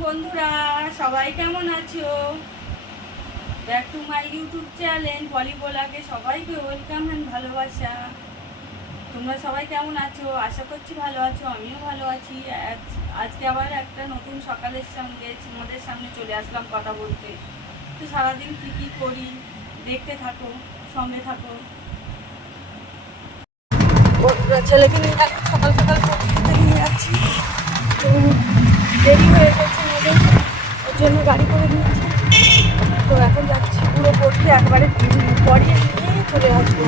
বন্ধুরা, সবাই কেমন আছো? Back to my YouTube channel পলিবোলাকে সবাইকে ওয়েলকাম অ্যান্ড ভালোবাসা। তোমরা সবাই কেমন আছো? আশা করছি ভালো আছো, আমিও ভালো আছি। আজকে আবার একটা নতুন সকালের সঙ্গে তোমাদের সামনে চলে আসলাম কথা বলতে। তো সারাদিন কী কী করি দেখতে থাকো, সঙ্গে থাকো। ছেলেকে নিয়ে সকাল সকাল পড়তে নিয়ে যাচ্ছি, তো দেরি হয়ে গেছে আমাদের, ওর জন্য গাড়ি করে নিয়েছি। তো এখন যাচ্ছি, পুরো পড়তে একবারে পরিয়ে নিয়ে চলে আসবো।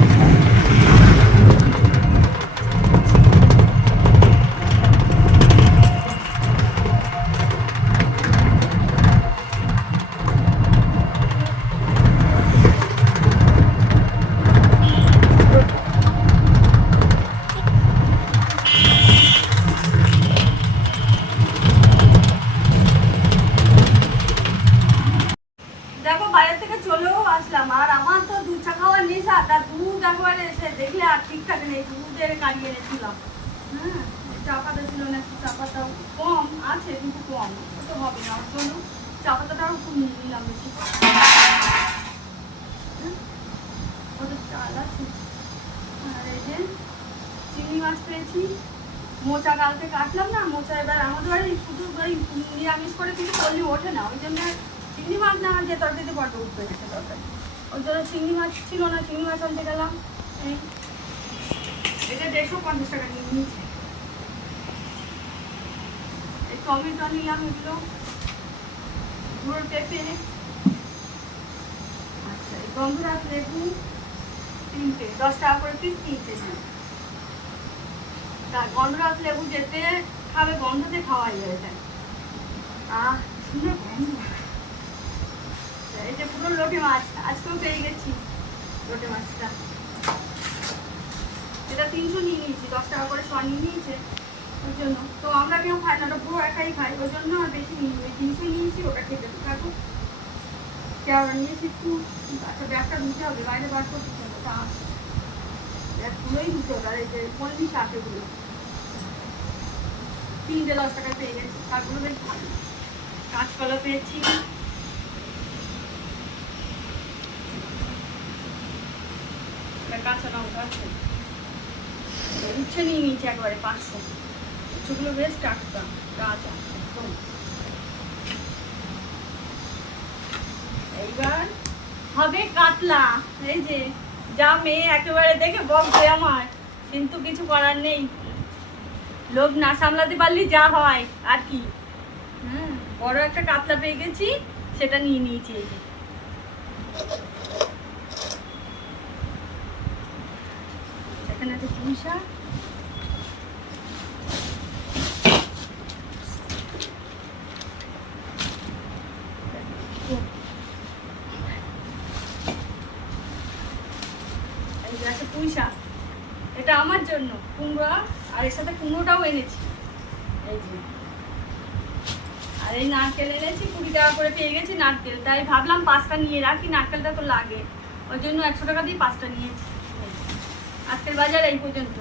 দেখো বাইরে থেকে চলেও আসলাম, আর আমার তো দুধ চা খাওয়ার নেশা, তার দুধ একবারে এসে দেখলে আর ঠিকঠাক নেই, দুধের কাটিয়ে এনেছিলাম। হ্যাঁ, চা পাতা ছিল না, একটু চা পাতা কম আছে কিন্তু কম, তো হবে না, ওর জন্য চা পাতাটাও খুব নিয়ে নিলাম বেশি। ওদের চাল আছে। আর এই যে চিংড়ি মাছ পেয়েছি, মোচা কালকে কাটলাম না, মোচা এবার আমাদের বাড়ি শুধু ওই নিরামিষ করে কিছু করলে ওঠে না, ওই জন্য চিংড়ি মাছ না যে তরকারিতে বড্ড উঠবে গেছে তরকারি, ওই জন্য চিংড়ি মাছ ছিল না, চিংড়ি মাছ আনতে গেলাম। এই এটা 150 টাকা নিয়ে নিয়েছে। এই টমেটো নিলাম, এগুলো গুঁড়ো পেঁপে, আচ্ছা এই গন্ধরাজ লেবু 3টে 10 টাকা করে পিস কিনতে। গন্ধরাজ লেবু যেতে খাবে, গন্ধতে খাওয়াই হয়ে যায়। সুন্দর গন্ধ। এই যে পুরো লোটে মাছ, আজকেও পেয়ে গেছি লোটে মাছটা। এটা 300 নিয়ে নিয়েছি, 10 টাকা করে শোয়া নিয়ে নিয়েছে, ওই জন্য। তো আমরা কেউ খাই না, ওটা পুরো একাই খাই, ওই জন্য আর বেশি নিয়ে নিই, 300 নিয়েছি, ওটা খেতে থাকো। কেওড়া নিয়েছি একটু, আচ্ছা ব্যাগটা ধুতে হবে, বাইরে বার করতে হবে, তা ব্যাগগুলোই ধুতে হবে। আর এই যে কলমি শাক, এগুলো 3টে 10 টাকায় পেয়ে গেছি, শাকগুলো বেশ ভালো। কাঁচকলা পেয়েছি, কাঁচা লঙ্কা আছে, উচ্ছে নিয়ে নিয়েছি একবারে 500, উচ্ছেগুলো বেশ টাটকা তাজা একদম। এইবার হবে কাতলা, এই যে যা মেয়ে একেবারে দেখে বকবে আমার, কিন্তু কিছু করার নেই, লোভ না সামলাতে পারলে যা হয় আর কি। বড় একটা কাতলা পেয়ে গেছি, সেটা নিয়ে নিয়েছি। এই যে এখানে আছে পুঁই শাক, এই যে আছে পুঁই শাক, এটা আমার জন্য কুমড়া, আর এর সাথে কুমড়োটাও এনেছি। এই যে আর এই নারকেল এনেছি, 20 টাকা করে পেয়ে গেছি নারকেল, তাই ভাবলাম 5টা নিয়ে রাখি, নারকেলটা তো লাগে, ওই জন্য 100 টাকা দিয়ে 5টা নিয়েছি। আজকের বাজার এই পর্যন্ত।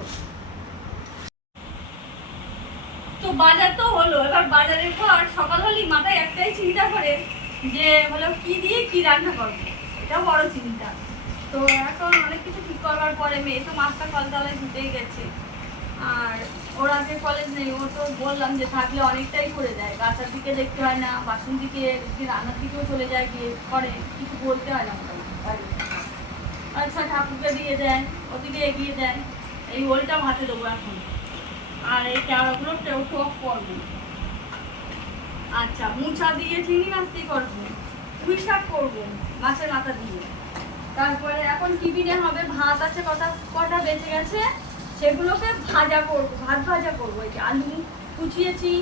তো বাজার তো হলো, এবার বাজারের পর সকাল হলেই মাথায় একটাই চিন্তা করে যে হলো কি দিয়ে কি রান্না করবো, এটা বড় চিন্তা। তো এখন অনেক কিছু ঠিক করবার পরে মেয়ে তো মাছটা কলতলায় ধুতেই গেছে, আর ওর আগে কলেজ নেই, ও তো বললাম যে থাকলে অনেকটাই করে দেয়, গাছার দিকে দেখতে হয় না, বাসন দিকে রান্নার দিকেও চলে যায়, গিয়ে করে কিছু বলতে হয় না মোটামুটি। আচ্ছা ঠাকুরকে দিয়ে দেয়, ওদিকে এগিয়ে দেয়। এই ওলটা ভাতে দেবো এখন, আর এই কেওড়াগুলো টক করবো। আচ্ছা মুছা দিয়ে চিংড়ি মাছ দিয়ে করবো, পুঁই শাক করবো মাছের মাথা দিয়ে। তারপরে এখন টিফিনে হবে ভাত আছে, কটা বেঁচে গেছে, সেগুলোকে ভাজা করবো, ভাত ভাজা করবো। এই যে আলু কুচিয়েছি,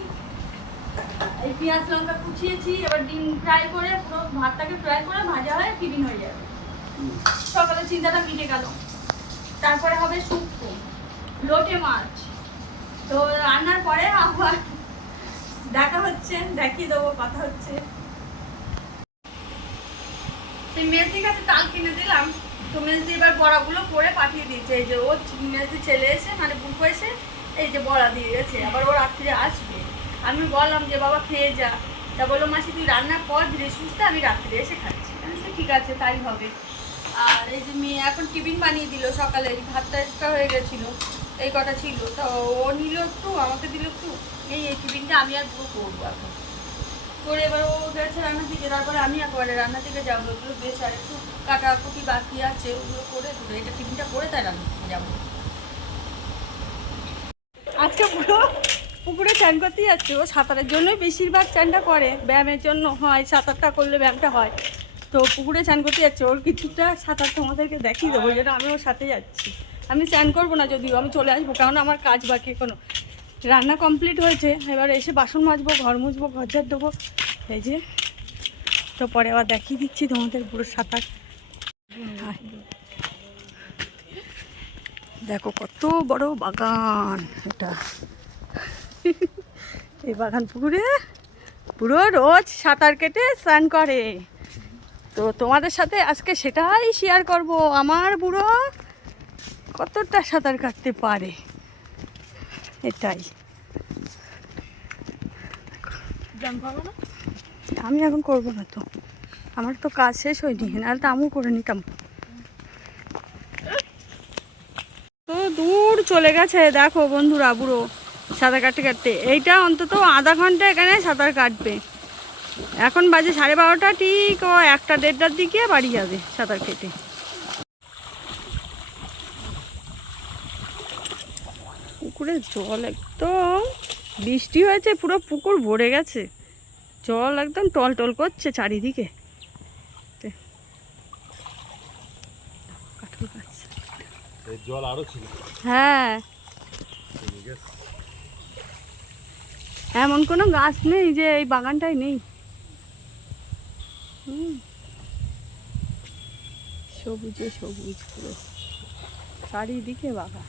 এই পেঁয়াজ লঙ্কা কুচিয়েছি, এবার ডিম ফ্রাই করে পুরো ভাতটাকে ফ্রাই করে ভাজা হয়ে টিফিন হয়ে যাবে, সকালে চিন্তাটা মিটে গেল। তারপরে হবে শুক্তো, লোটে মাছ। তো রান্নার পরে আবার দেখা হচ্ছে, দেখিয়ে দেবো, কথা হচ্ছে। সেই মেজদির কাছে তাল কিনে দিলাম, তো মেজদি এবার বড়াগুলো করে পাঠিয়ে দিয়েছে। এই যে ও মেজদি ছেলে এসে, মানে বুকু এসে এই যে বড়া দিয়ে গেছে, আবার ও রাত্রে আসবে। আমি বললাম যে বাবা খেয়ে যা, তা বললো মাসি তুই রান্না কর ধীরে সুস্থে, আমি রাত্রে এসে খাচ্ছি। আমি বলছি ঠিক আছে তাই হবে। আর এই যে মেয়ে এখন টিফিন বানিয়ে দিল, সকালে ভাতটা এক্সট্রা হয়ে গেছিলো, এই কটা ছিল, তো ও নিল একটু, আমাকে দিল একটু, এই টিফিনটা আমি আর পুরো করবো এখন করে। এবার ও গেছে রান্না থেকে, তারপরে আমি একবারে রান্না থেকে যাবো, ওগুলো বেশ আর একটু কাটাকুটি বাকি আছে, ওগুলো করে দুটো এটা টিফিনটা করে তাই রান্না থেকে যাবো। আজকে পুরো পুকুরে চান করতেই যাচ্ছে। ও সাঁতারের জন্যই বেশিরভাগ চানটা করে, ব্যায়ামের জন্য হয়, সাঁতারটা করলে ব্যায়ামটা হয়। তো পুকুরে চান করতে যাচ্ছে, ওর কিছুটা সাঁতার তোমাদেরকে দেখিয়ে দেবো, যেটা আমি ওর সাথে যাচ্ছি। আমি চান করবো না যদিও, আমি চলে আসবো, কারণ আমার কাজ বাকি কোনো। রান্না কমপ্লিট হয়েছে, এবার এসে বাসন মাজবো, ঘর মুছবো, ঘর ঝাড় দেবো, এই যে। তো পরে আবার দেখিয়ে দিচ্ছি তোমাদের পুরো সাঁতার। দেখো কত বড় বাগান এটা। এই বাগান পুকুরে পুরো রোজ সাঁতার কেটে স্নান করে। তো তোমাদের সাথে আজকে সেটাই শেয়ার করব, আমার বুড়ো কতটা সাঁতার কাটতে পারে, এটাই। আমি এখন করবো না, তো আমার তো কাজ শেষ হয়নি, নাহলে তো আমিও করে নিতাম। তো দূর চলে গেছে দেখো বন্ধুরা বুড়ো সাঁতার কাটতে কাটতে। এইটা অন্তত আধা ঘন্টা এখানে সাঁতার কাটবে। এখন বাজে 12:30, ঠিক ও 1-1:30টার দিকে বাড়ি যাবে সাঁতার কেটে। পুকুরের জল একদম, বৃষ্টি হয়েছে পুরো পুকুর ভরে গেছে, জল একদম টলটল করছে চারিদিকে। কাঁঠাল গাছ, জল আরো ছিল। হ্যাঁ, এমন কোনো গাছ নেই যে এই বাগানটাই নেই। সবুজে সবুজ পুরো চারিদিকে বাগান।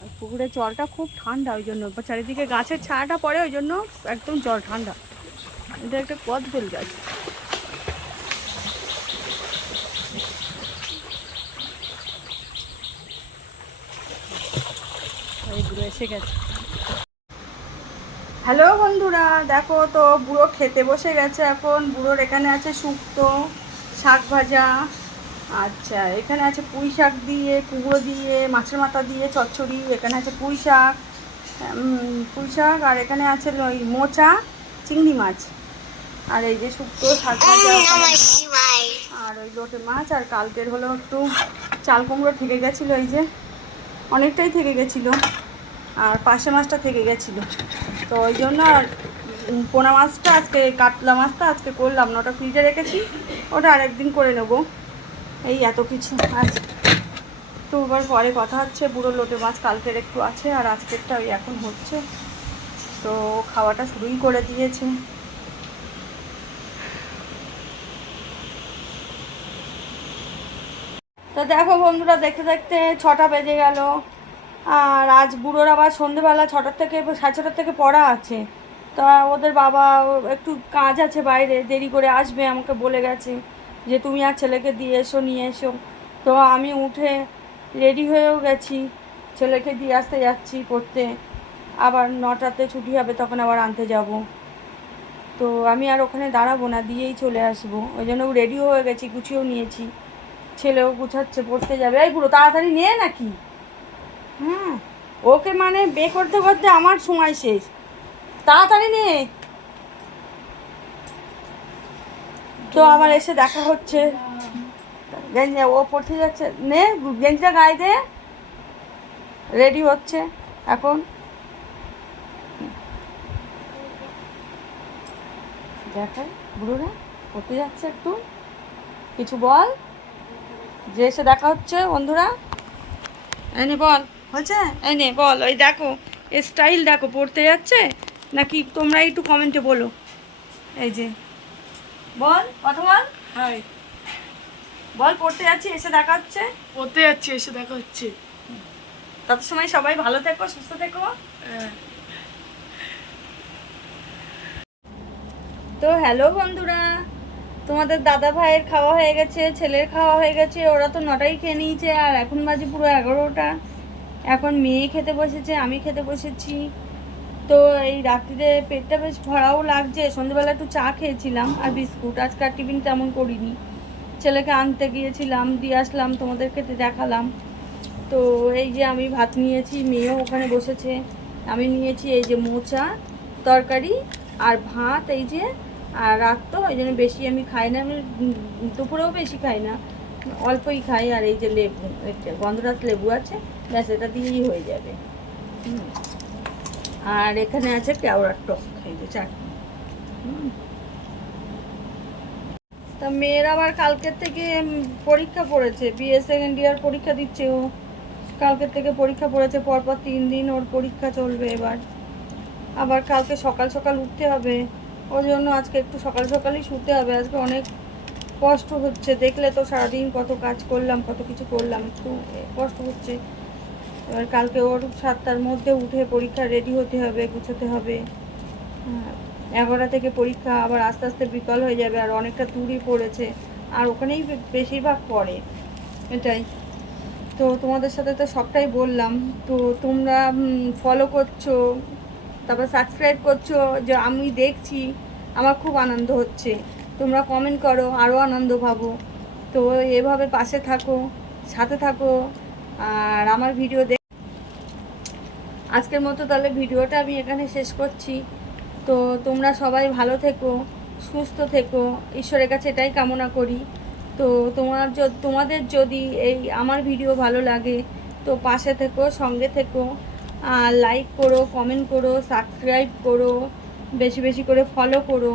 আর পুকুরের জলটা খুব ঠান্ডা, ওই জন্য চারিদিকে গাছের ছায়াটা পড়ে, ওই জন্য একদম জল ঠান্ডা। এটা একটা কদবেল গাছ। এই বুড়ো এসে গেছে। হ্যালো বন্ধুরা, দেখো তো বুড়ো খেতে বসে গেছে এখন। বুড়োর এখানে আছে শুক্তো, শাক ভাজা, আচ্ছা এখানে আছে পুঁই শাক দিয়ে, কুমড়ো দিয়ে, মাছের মাথা দিয়ে চচ্চড়ি, এখানে আছে পুঁই শাক, আর এখানে আছে ওই মোচা চিংড়ি মাছ, আর এই যে শুক্তো, শাক ভাজা, আর ওই লোটে মাছ। আর কালকের হলো একটু চাল কুমড়ো থেকে গেছিলো, এই যে অনেকটাই থেকে গেছিলো, আর পাশে মাছটা থেকে গেছিলো, তো ওই জন্য পোনা মাছটা আজকে, কাতলা মাছটা আজকে করলাম না, ওটা ফ্রিজে রেখেছি, ওটা আরেকদিন করে নেবো। এই এত কিছু আছে। তো এবার পরে কথা হচ্ছে, বুড়ো লোটে মাছ কালকের একটু আছে, আর আজকেরটা ওই এখন হচ্ছে, তো খাওয়াটা শুরুই করে দিয়েছে। তো দেখো বন্ধুরা, দেখতে দেখতে 6টা বেজে গেল, আর আজ বুড়োর আবার সন্ধেবেলা 6টার থেকে 6:30টার থেকে পড়া আছে। তা ওদের বাবা একটু কাজ আছে বাইরে, দেরি করে আসবে, আমাকে বলে গেছে যে তুমি আর ছেলেকে দিয়ে এসো, নিয়ে এসো। তো আমি উঠে রেডি হয়েও গেছি, ছেলেকে দিয়ে আসতে যাচ্ছি পড়তে, আবার 9টাতে ছুটি হবে, তখন আবার আনতে যাব। তো আমি আর ওখানে দাঁড়াবো না, দিয়েই চলে আসবো, ওই জন্য রেডিও হয়ে গেছি, গুছিয়েও নিয়েছি। ছেলেও গুছাচ্ছে, পড়তে যাবে। এই বুড়ো তাড়াতাড়ি নিয়ে নাকি, হ্যাঁ ওকে মানে বে করতে করতে আমার সময় শেষ, তাড়াতাড়ি নে। তো আবার এসে দেখা হচ্ছে, গেঞ্জি ও পড়তে যাচ্ছে, নে গেঞ্জিটা গায়ে দে, রেডি হচ্ছে এখন। দেখাই বুড়োরা পড়তে যাচ্ছে, একটু কিছু বল, যে এসে দেখা হচ্ছে বন্ধুরা। এনে বল, হচ্ছে এনে বল, ওই দেখো স্টাইল দেখো, পড়তে যাচ্ছে নাকি তোমরা একটু কমেন্টে বলো। এই যে বল, কথা বল, হাই, বল পড়তে যাচ্ছি, এসে দেখা হচ্ছে। পড়তে যাচ্ছি, এসে দেখা হচ্ছে। তত সময় সবাই ভালো থেকো, সুস্থ থেকো। তো হ্যালো বন্ধুরা, তোমাদের দাদা ভাইয়ের খাওয়া হয়ে গেছে, ছেলের খাওয়া হয়ে গেছে, ওরা তো 9টায় খেয়ে নিয়েছে, আর এখন বাজে পুরো 11টা। এখন মেয়ে খেতে বসেছে, আমি খেতে বসেছি। তো এই রাত্রিরে পেটটা বেশ ভরাও লাগছে, সন্ধ্যেবেলা একটু চা খেয়েছিলাম আর বিস্কুট, আজকে আর টিফিন তেমন করিনি। ছেলেকে আনতে গিয়েছিলাম, দিয়ে আসলাম, তোমাদেরকে তো দেখালাম। তো এই যে আমি ভাত নিয়েছি, মেয়েও ওখানে বসেছে। আমি নিয়েছি এই যে মোচা তরকারি আর ভাত, এই যে। আর রাত তো এই জন্য বেশি আমি খাই না, আমি দুপুরেও বেশি খাই না, অল্পই খাই। আর এই যে লেবু, গন্ধরাজ লেবু আছে, ব্যাস এটা দিয়েই হয়ে যাবে। আর এখানে আছে কেওড়ার টক, এই যে চাটনি। তা মেয়ের আবার কালকের থেকে পরীক্ষা পড়েছে, বিএ সেকেন্ড ইয়ার পরীক্ষা দিচ্ছে ও। কালকের থেকে পরীক্ষা পড়েছে, পরপর 3 দিন ওর পরীক্ষা চলবে এবার। আবার কালকে সকাল সকাল উঠতে হবে, ওই জন্য আজকে একটু সকাল সকালই শুতে হবে। আজকে অনেক কষ্ট হচ্ছে, দেখলে তো সারাদিন কত কাজ করলাম, কত কিছু করলাম, একটু কষ্ট হচ্ছে। এবার কালকে ওর 7টার মধ্যে উঠে পরীক্ষা রেডি হতে হবে, গুছোতে হবে। 11টা থেকে পরীক্ষা, আবার আস্তে আস্তে বিকাল হয়ে যাবে, আর অনেকটা দূরই পড়েছে, আর ওখানেই বেশিরভাগ পড়ে, এটাই। তো তোমাদের সাথে তো সবটাই বললাম। তো তোমরা ফলো করছো, তারপর সাবস্ক্রাইব করছো, যে আমি দেখছি, আমার খুব আনন্দ হচ্ছে। তোমরা কমেন্ট করো, আরও আনন্দ পাবো। তো এভাবে পাশে থাকো, সাথে থাকো, আর আমার ভিডিও আজকের মতো তাহলে ভিডিওটা আমি এখানে শেষ করছি। তো তোমরা সবাই ভালো থেকো, সুস্থ থেকো, ঈশ্বরের কাছে এটাই কামনা করি। তো তোমাদের যদি এই আমার ভিডিও ভালো লাগে তো পাশে থেকো, সঙ্গে থেকো, আর লাইক করো, কমেন্ট করো, সাবস্ক্রাইব করো, বেশি বেশি করে ফলো করো।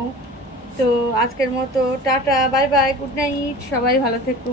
তো আজকের মতো tata, bye bye, good night, সবাই ভালো থেকো।